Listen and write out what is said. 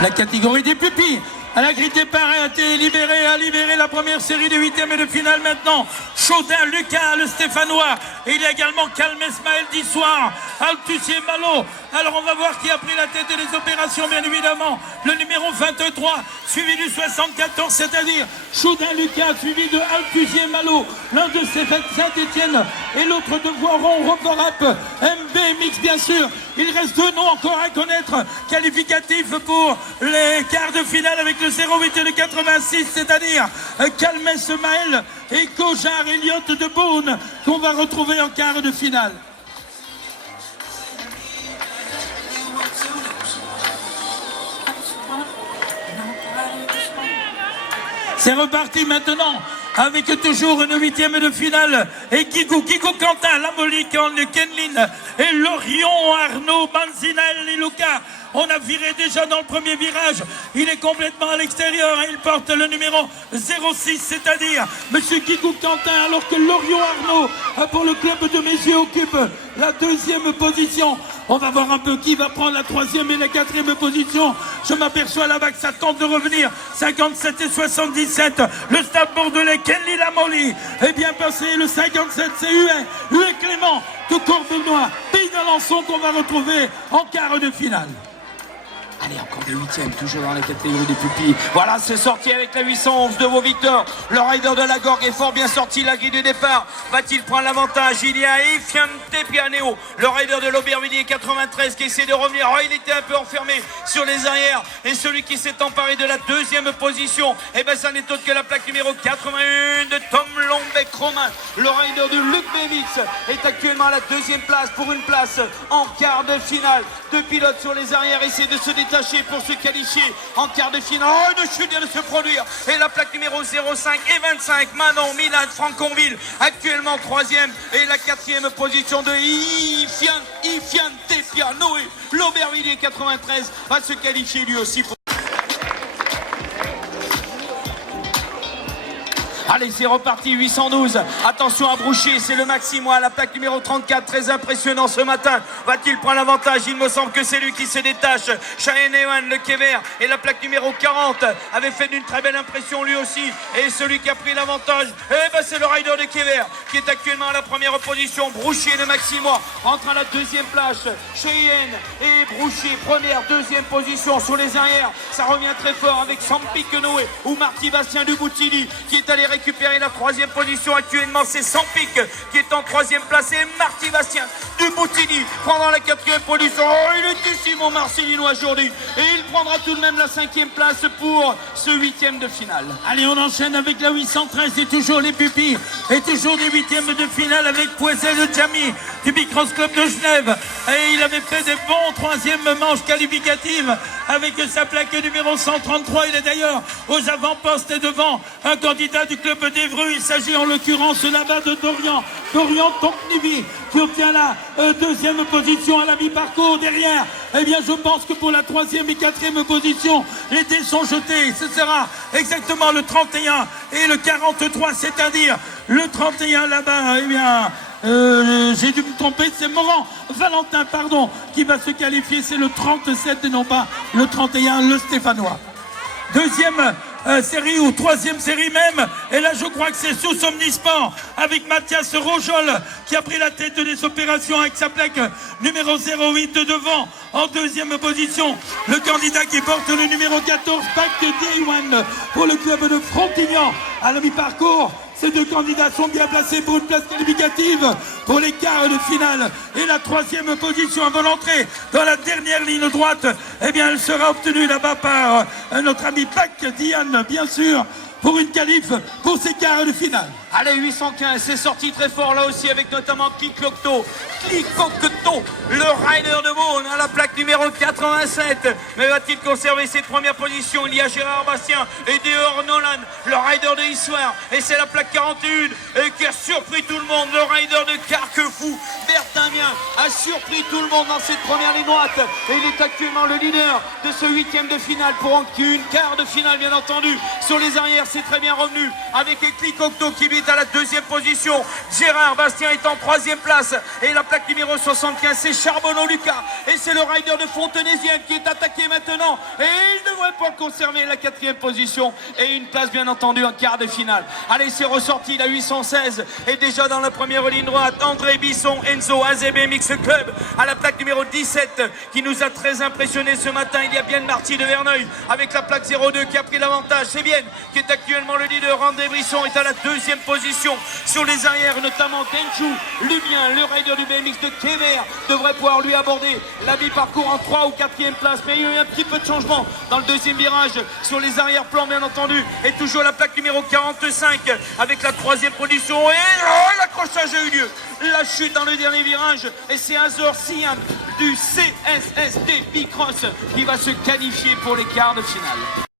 La catégorie des pupilles. La grille de départ a été libérée, a libéré la première série de huitièmes et de finale maintenant. Chaudin, Lucas, le Stéphanois. Et il y a également Calmes Maël d'Issoire, Altussier Malo. Alors on va voir qui a pris la tête des opérations, bien évidemment. Le numéro 23, suivi du 74, c'est-à-dire Chaudin, Lucas, suivi de Altussier Malo. L'un de ces Saint-Etienne et l'autre de Voiron, Rocorap, MB Mix, bien sûr. Il reste deux noms encore à connaître, qualificatifs pour les quarts de finale avec le 08 et le 86, c'est-à-dire Calmes Maël et Cojar Elliott de Beaune, qu'on va retrouver en quart de finale. C'est reparti maintenant avec toujours une huitième de finale et Kiko Quentin, Lamolique, Kenlin et Lorion, Arnaud, Banzinel et Lucas. On a viré déjà dans le premier virage. Il est complètement à l'extérieur et il porte le numéro 06, c'est-à-dire Monsieur Kiko Quentin, alors que Lorion Arnaud pour le club de Messieurs occupe la deuxième position. On va voir un peu qui va prendre la troisième et la quatrième position. Je m'aperçois là-bas que ça tente de revenir. 57 et 77. Le stade bordelais, Kenly Lamoli est bien passé. Le 57, c'est Huet Clément de Corbenois, Pays d'Alençon qu'on va retrouver en quart de finale. Allez, encore des huitièmes, toujours dans la catégorie des pupilles. Voilà, c'est sorti avec la 811 de Vaux Victor. Le rider de la Gorgue est fort bien sorti. La grille de départ va-t-il prendre l'avantage? Il y a Ifiante Pianeo, le rider de l'Aubervilliers 93 qui essaie de revenir. Oh, il était un peu enfermé sur les arrières. Et celui qui s'est emparé de la deuxième position, eh ben, ça n'est autre que la plaque numéro 81 de Tom Lombec-Romain. Le rider de Luc Bémix est actuellement à la deuxième place pour une place en quart de finale. Deux pilotes sur les arrières essaient de se détacher pour se qualifier en quart de finale. Oh, une chute vient de se produire. Et la plaque numéro 05 et 25, Manon, Milan, Franconville, actuellement troisième. Et la quatrième position de Ifiante Pianoé, l'Aubervilliers 93, va se qualifier lui aussi pour... Allez, c'est reparti, 812. Attention à Broucher, c'est le Maximois, la plaque numéro 34, très impressionnant ce matin. Va-t-il prendre l'avantage? Il me semble que c'est lui qui se détache. Cheyenne Ewan, le Kéver, et la plaque numéro 40 avait fait d'une très belle impression lui aussi. Et celui qui a pris l'avantage, eh ben c'est le rider de Kéver, qui est actuellement à la première position. Broucher, le Maximois, entre à la deuxième place. Cheyenne et Broucher, première, deuxième position sur les arrières. Ça revient très fort avec Sampic Noé ou Marty Bastien du Boutili qui est allé récupérer la troisième position. Actuellement c'est Sampic qui est en troisième place et Marty Bastien du Boutili prendra la quatrième position. Oh, il est ici mon Marcelinois aujourd'hui et il prendra tout de même la cinquième place pour ce huitième de finale. Allez, on enchaîne avec la 813 et toujours les pupilles et toujours des huitièmes de finale avec Poisel de Jamy du Bicross Club de Genève. Et il avait fait des bons troisième manches qualificatives avec sa plaque numéro 133. Il est d'ailleurs aux avant-postes et devant un candidat du club d'Évreux. Il s'agit en l'occurrence là-bas de Dorian Tonknivi qui obtient la deuxième position à la mi-parcours. Derrière, eh bien je pense que pour la troisième et quatrième position, les dés sont jetés. Ce sera exactement le 31 et le 43, c'est-à-dire le 31 là-bas, eh bien... j'ai dû me tromper, c'est Valentin, pardon, qui va se qualifier, c'est le 37 et non pas le 31, le Stéphanois. Deuxième série ou troisième série même, et là je crois que c'est sous Omnisport avec Mathias Rojol qui a pris la tête des opérations avec sa plaque numéro 08 devant en deuxième position le candidat qui porte le numéro 14, Pacte Day-One pour le club de Frontignan à la mi-parcours. Ces deux candidats sont bien placés pour une place qualificative pour les quarts de finale. Et la troisième position avant l'entrée dans la dernière ligne droite, eh bien elle sera obtenue là-bas par notre ami Pac Diane, bien sûr, pour une qualif pour ces quarts de finale. Allez, 815, c'est sorti très fort là aussi avec notamment Kikokto, le rider de Beaune à la plaque numéro 87. Mais va-t-il conserver cette première position? Il y a Gérard Bastien et Dehors Nolan, le rider de Issoire. Et c'est la plaque 41 et qui a surpris tout le monde. Le rider de Carquefou, Bertin Mien, a surpris tout le monde dans cette première ligne droite. Et il est actuellement le leader de ce huitième de finale pour une quart de finale, bien entendu. Sur les arrières, c'est très bien revenu avec Kikokto qui lui est à la deuxième position. Gérard Bastien est en troisième place. Et la plaque numéro 75, c'est Charbonneau Lucas. Et c'est le rider de Fontenaisienne qui est attaqué maintenant. Et il ne pour conserver la 4e position et une place bien entendu en quart de finale. Allez, c'est ressorti, la 816 est déjà dans la première ligne droite. André Bisson, Enzo AZB Mix Club à la plaque numéro 17 qui nous a très impressionné ce matin. Il y a bien Marty de Verneuil avec la plaque 02 qui a pris l'avantage. C'est bien qui est actuellement le leader. André Brisson est à la 2e position sur les arrières, notamment Denchou, Lubien, le rider du BMX de Kéver devrait pouvoir lui aborder la mi-parcours en 3 ou 4e place. Mais il y a eu un petit peu de changement dans le 2e virage sur les arrière-plans bien entendu. Et toujours la plaque numéro 45 avec la 3e position. Et l'accrochage a eu lieu. La chute dans le dernier virage. Et c'est Azor Siam du CSSD Bicross qui va se qualifier pour les quarts de finale.